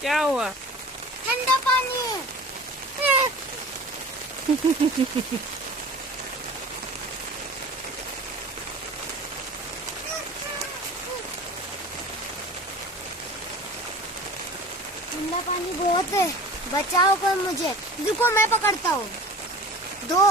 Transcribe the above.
क्या हुआ? ठंडा पानी। ठंडा पानी बहुत है, बचाओ कोई मुझे। रुको मैं पकड़ता हूँ। 2